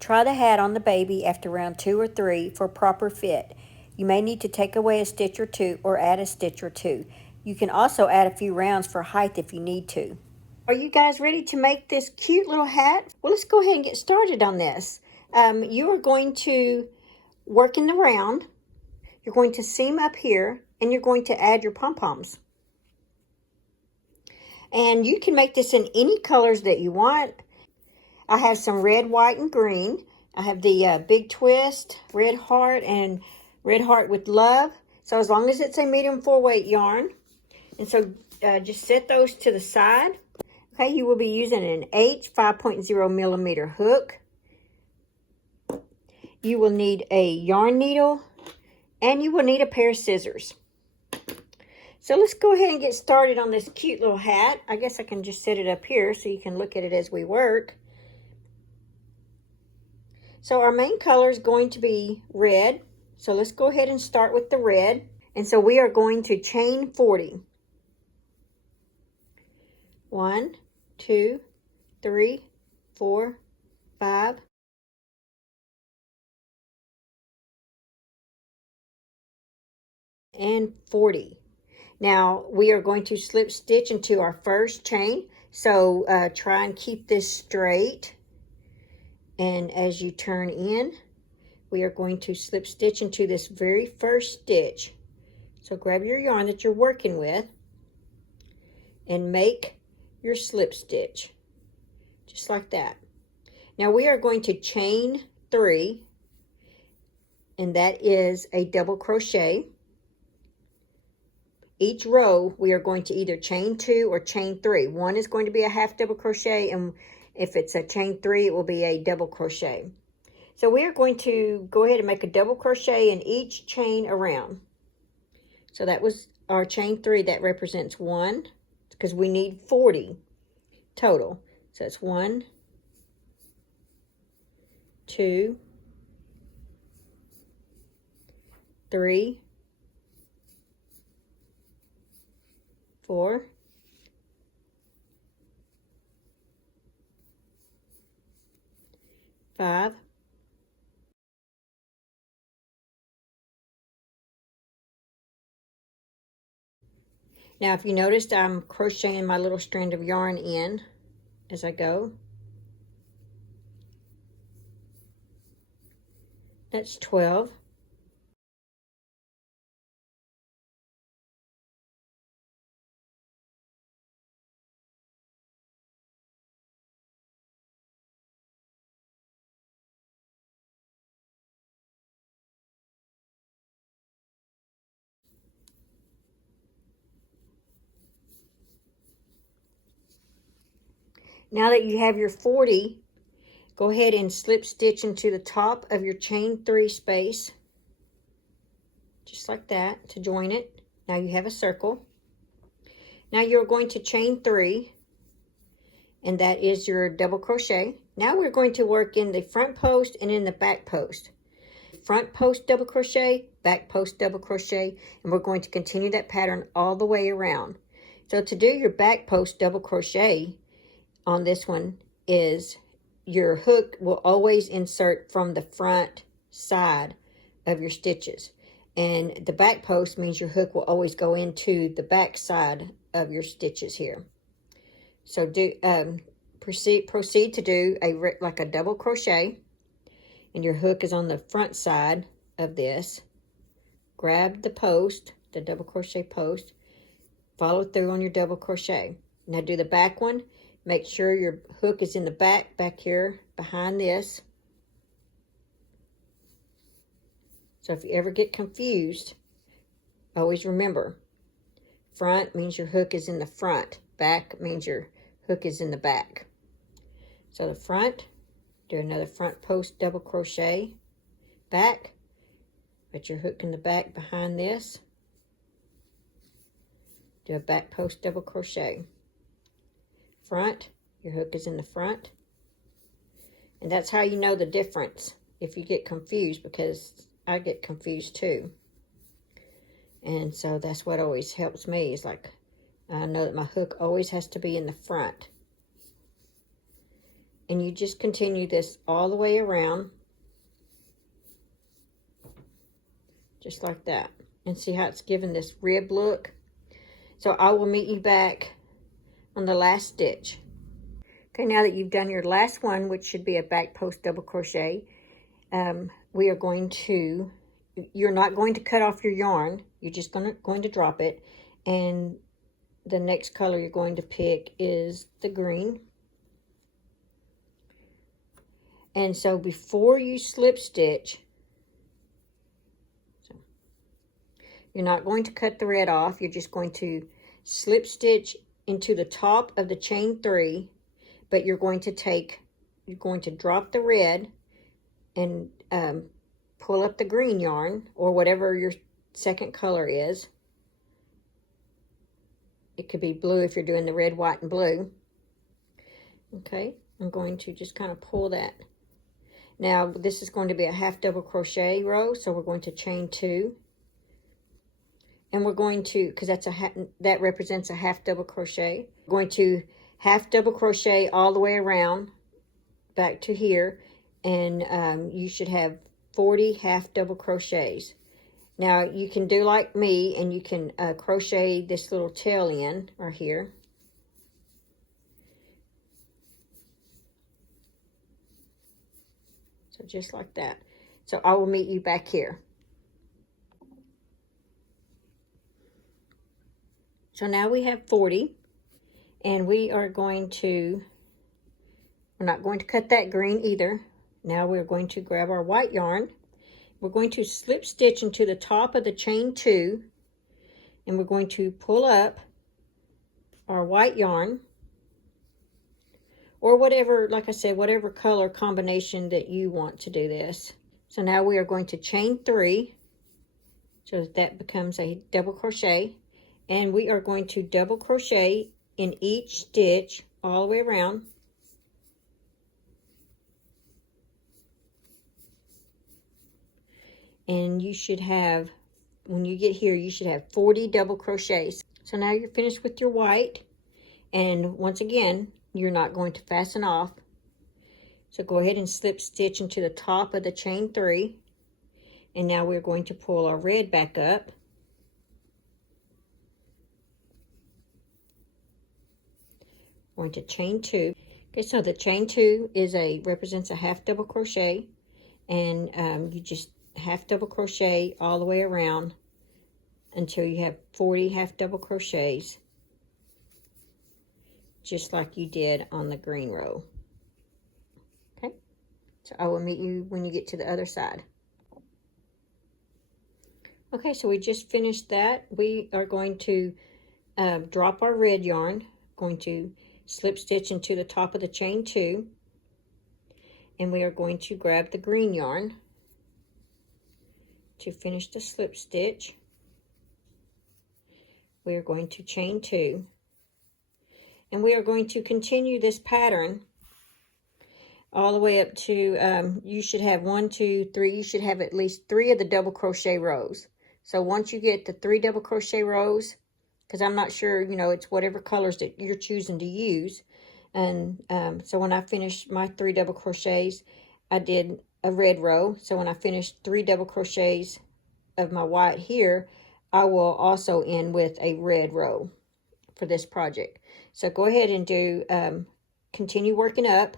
Try the hat on the baby after round 2 or 3 for proper fit. You may need to take away a stitch or two or add a stitch or two. You can also add a few rounds for height if you need to. Are you guys ready to make this cute little hat? Well, let's go ahead and get started on this. You are going to work in the round. You're going to seam up here, and you're going to add your pom-poms. And you can make this in any colors that you want. I have some red, white, and green. I have the big twist, red heart, and red heart with love. So as long as it's a medium 4-weight yarn. And so just set those to the side. Okay, you will be using an H 5.0 millimeter hook. You will need a yarn needle, and you will need a pair of scissors. So let's go ahead and get started on this cute little hat. I guess I can just set it up here so you can look at it as we work. So our main color is going to be red. So let's go ahead and start with the red. And so we are going to chain 40. 1, 2, 3, 4, 5. And 40. Now we are going to slip stitch into our first chain. So try and keep this straight. And as you turn in, we are going to slip stitch into this very first stitch. So grab your yarn that you're working with and make your slip stitch, just like that. Now we are going to chain 3, and that is a double crochet. Each row we are going to either chain 2 or chain 3. One is going to be a half double crochet, and if it's a chain 3, it will be a double crochet. So we are going to go ahead and make a double crochet in each chain around. So that was our chain 3. That represents 1, because we need 40 total. So it's 1, 2, 3, 4, 5, 6. Now if you noticed, I'm crocheting my little strand of yarn in as I go. That's 12. Now that you have your 40, go ahead and slip stitch into the top of your chain 3 space, just like that, to join it. Now you have a circle. Now you're going to chain 3, and that is your double crochet. Now we're going to work in the front post and in the back post. Front post double crochet, back post double crochet, and we're going to continue that pattern all the way around. So to do your back post double crochet on this one is your hook will always insert from the front side of your stitches, and the back post means your hook will always go into the back side of your stitches here. So do proceed to do like a double crochet, and your hook is on the front side of this. Grab the post, the double crochet post, follow through on your double crochet. Now do the back one. Make sure your hook is in the back here behind this. So if you ever get confused, always remember, front means your hook is in the front. Back means your hook is in the back. So the front, do another front post double crochet. Back, put your hook in the back behind this. Do a back post double crochet. Front, your hook is in the front. And that's how you know the difference if you get confused, because I get confused too. And so that's what always helps me, is like I know that my hook always has to be in the front. And you just continue this all the way around. Just like that. And see how it's giving this rib look? So I will meet you back on the last stitch. Okay, now that you've done your last one, which should be a back post double crochet, we are going to, you're not going to cut off your yarn. You're just going to drop it. And the next color you're going to pick is the green. And so before you slip stitch, you're not going to cut the red off. You're just going to slip stitch into the top of the chain 3, but you're going to drop the red and pull up the green yarn, or whatever your second color is. It could be blue if you're doing the red, white, and blue. Okay, I'm going to just kind of pull that. Now, this is going to be a half double crochet row, so we're going to chain 2. And we're going to, because that represents a half double crochet, we're going to half double crochet all the way around back to here, and you should have 40 half double crochets. Now you can do like me, and you can crochet this little tail in right here. So just like that. So I will meet you back here. So now we have 40, and we are going to, we're not going to cut that green either. Now we're going to grab our white yarn. We're going to slip stitch into the top of the chain 2, and we're going to pull up our white yarn, or whatever, like I said, whatever color combination that you want to do this. So now we are going to chain 3, so that becomes a double crochet. And we are going to double crochet in each stitch all the way around. And you should have, when you get here, you should have 40 double crochets. So now you're finished with your white. And once again, you're not going to fasten off. So go ahead and slip stitch into the top of the chain 3. And now we're going to pull our red back up. Going to chain 2. Okay, so the chain 2 represents a half double crochet, and you just half double crochet all the way around until you have 40 half double crochets, just like you did on the green row. Okay, so I will meet you when you get to the other side. Okay, so we just finished that. We are going to drop our red yarn, going to slip stitch into the top of the chain 2, and we are going to grab the green yarn to finish the slip stitch. We are going to chain 2, and we are going to continue this pattern all the way up to, you should have 1, 2, 3, you should have at least 3 of the double crochet rows. So once you get the 3 double crochet rows, because I'm not sure, you know, it's whatever colors that you're choosing to use. And so when I finished my 3 double crochets, I did a red row. So when I finished 3 double crochets of my white here, I will also end with a red row for this project. So go ahead and do, continue working up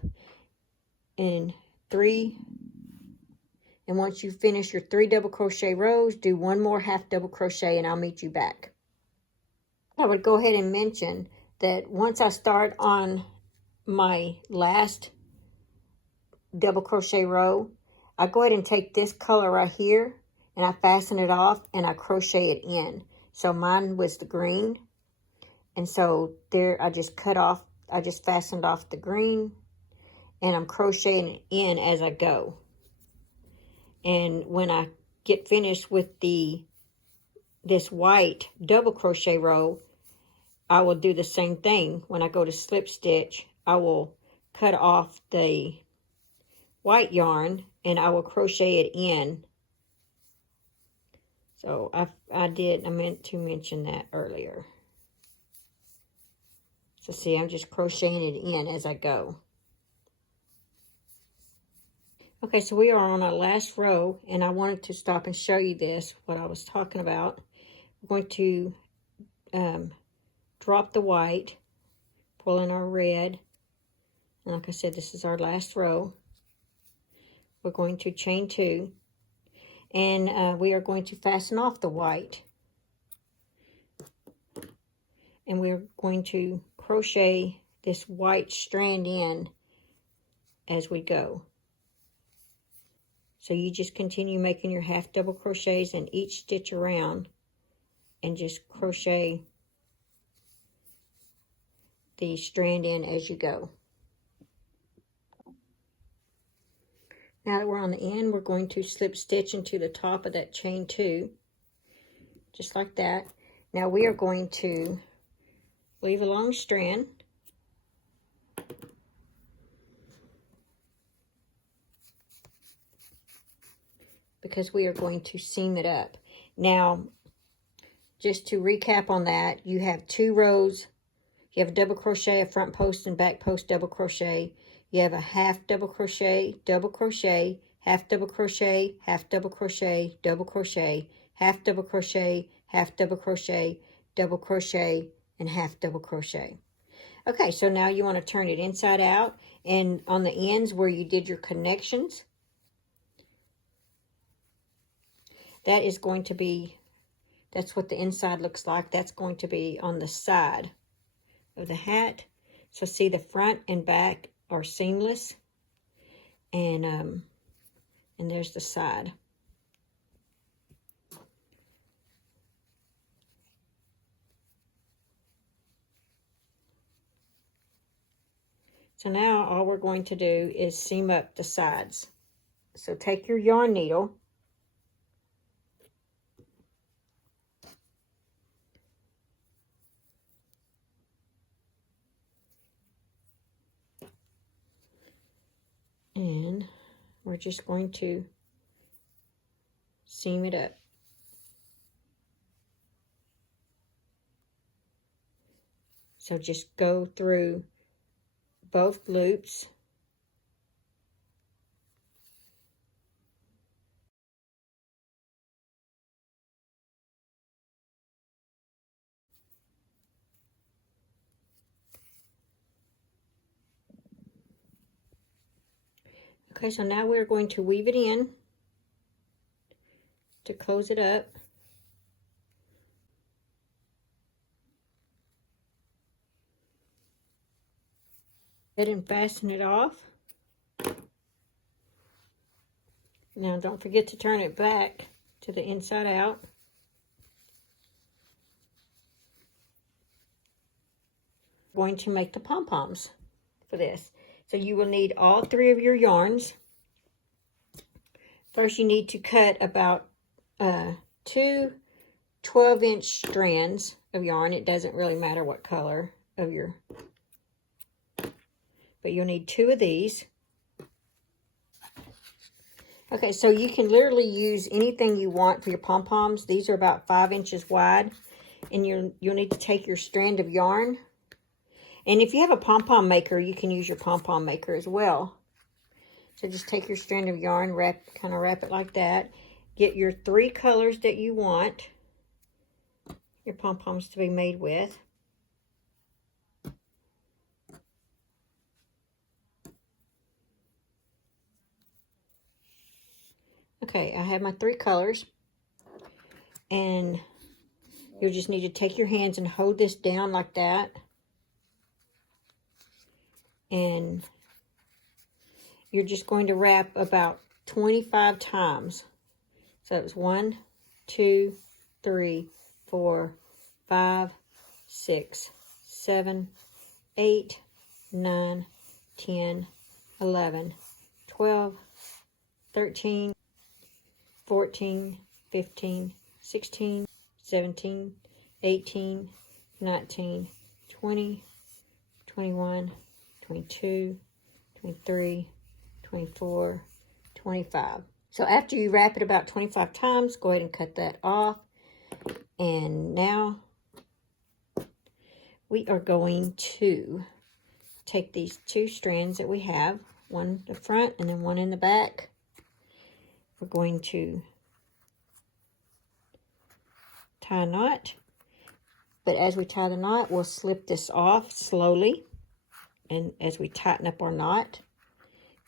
in 3. And once you finish your 3 double crochet rows, do 1 more half double crochet, and I'll meet you back. I would go ahead and mention that once I start on my last double crochet row, I go ahead and take this color right here, and I fasten it off, and I crochet it in. So mine was the green, and so there I just fastened off the green, and I'm crocheting it in as I go. And when I get finished with this white double crochet row, I will do the same thing. When I go to slip stitch, I will cut off the white yarn, and I will crochet it in. So I meant to mention that earlier. So see, I'm just crocheting it in as I go. Okay, so we are on our last row, and I wanted to stop and show you this, what I was talking about. We're going to drop the white, pull in our red, and like I said, this is our last row. We're going to chain 2, and we are going to fasten off the white. And we're going to crochet this white strand in as we go. So you just continue making your half double crochets in each stitch around and just crochet the strand in as you go. Now that we're on the end, we're going to slip stitch into the top of that chain 2, just like that. Now we are going to leave a long strand, because we are going to seam it up. Now, just to recap on that, you have 2 rows. You have a double crochet, a front post and back post double crochet. You have a half double crochet, half double crochet, half double crochet, double crochet, half double crochet, half double crochet, double crochet, and half double crochet. Okay, so now you want to turn it inside out, and on the ends where you did your connections, that is going to be, that's what the inside looks like. That's going to be on the side of the hat. So see, the front and back are seamless, and there's the side. So now all we're going to do is seam up the sides. So take your yarn needle, and we're just going to seam it up. So just go through both loops. Okay, so now we're going to weave it in to close it up. Go ahead and fasten it off. Now don't forget to turn it back to the inside out. We're going to make the pom-poms for this. So you will need all 3 of your yarns. First, you need to cut about 2 12-inch strands of yarn. It doesn't really matter what color of your, but you'll need 2 of these. Okay, so you can literally use anything you want for your pom-poms. These are about 5 inches wide, and you'll need to take your strand of yarn. And if you have a pom-pom maker, you can use your pom-pom maker as well. So just take your strand of yarn, kind of wrap it like that. Get your 3 colors that you want your pom-poms to be made with. Okay, I have my 3 colors. And you'll just need to take your hands and hold this down like that. And you're just going to wrap about 25 times. So it's 1, 2, 3, 4, 5, 6, 7, 8, 9, 10, 11, 12, 13, 14, 15, 16, 17, 18, 19, 20, 21, 22, 23, 24, 25. So after you wrap it about 25 times, go ahead and cut that off. And now we are going to take these 2 strands that we have, one in the front and then one in the back. we're going to tie a knot. But as we tie the knot, we'll slip this off slowly. And as we tighten up our knot,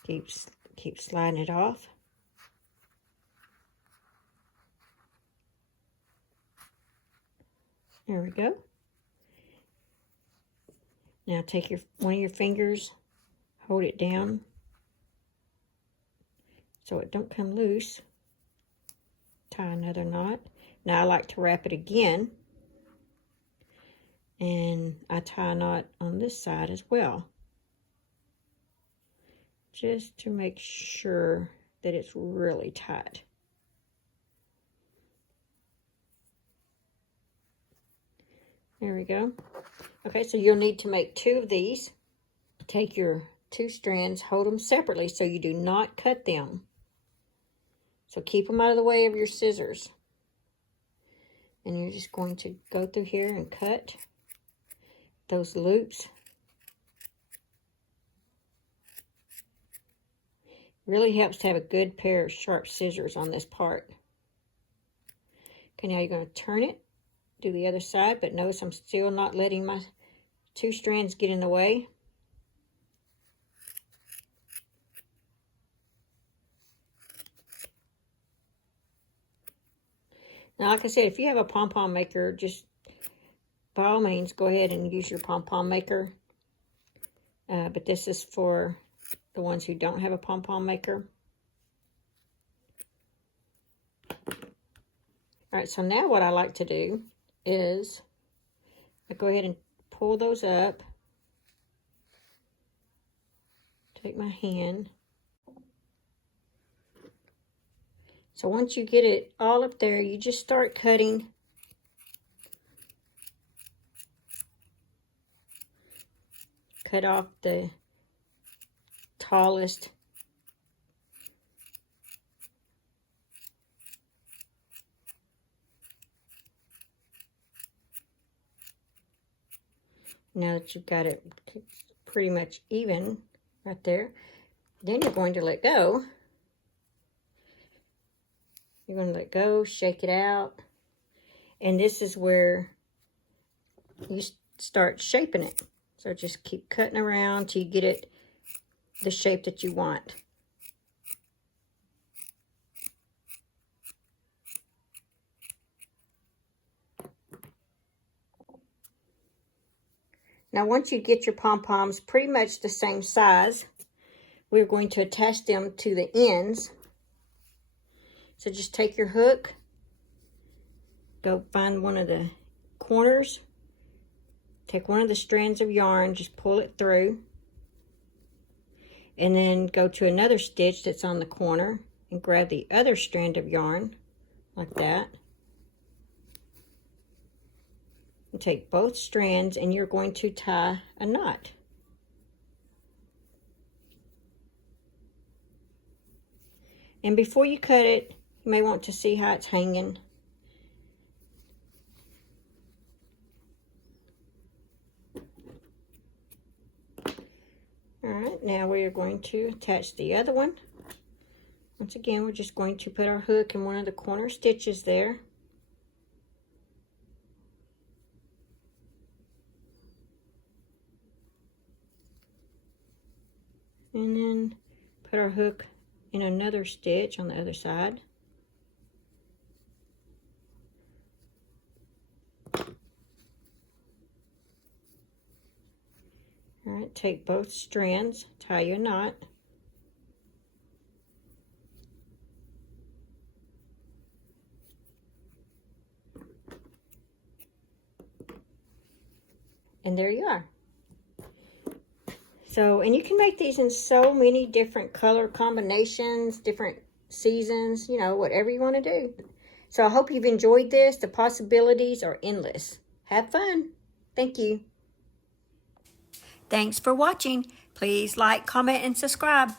keep sliding it off. There we go. Now take one of your fingers, hold it down so it don't come loose. Tie another knot. Now I like to wrap it again. And I tie a knot on this side as well. Just to make sure that it's really tight. There we go. Okay, so you'll need to make 2 of these. Take your 2 strands, hold them separately so you do not cut them. So keep them out of the way of your scissors. And you're just going to go through here and cut those loops. Really helps to have a good pair of sharp scissors on this part. Okay, now you're going to turn it, do the other side, but notice I'm still not letting my 2 strands get in the way. Now, like I said, if you have a Pom Pom maker, just by all means, go ahead and use your Pom Pom maker. But this is for the ones who don't have a Pom Pom maker. All right, so now what I like to do is I go ahead and pull those up. Take my hand. So once you get it all up there, you just start cutting. Cut off the tallest. Now that you've got it pretty much even right there, then you're going to let go. You're going to let go, shake it out, and this is where you start shaping it. So just keep cutting around till you get it the shape that you want. Now once you get your pom-poms pretty much the same size, we're going to attach them to the ends. So just take your hook, go find one of the corners, take one of the strands of yarn, just pull it through, and then go to another stitch that's on the corner and grab the other strand of yarn like that. And take both strands and you're going to tie a knot. And before you cut it, you may want to see how it's hanging. All right, now we are going to attach the other one. Once again, we're just going to put our hook in one of the corner stitches there. And then put our hook in another stitch on the other side. All right, take both strands, tie your knot. And there you are. So, and you can make these in so many different color combinations, different seasons, you know, whatever you want to do. So I hope you've enjoyed this. The possibilities are endless. Have fun. Thank you. Thanks for watching. Please like, comment, and subscribe.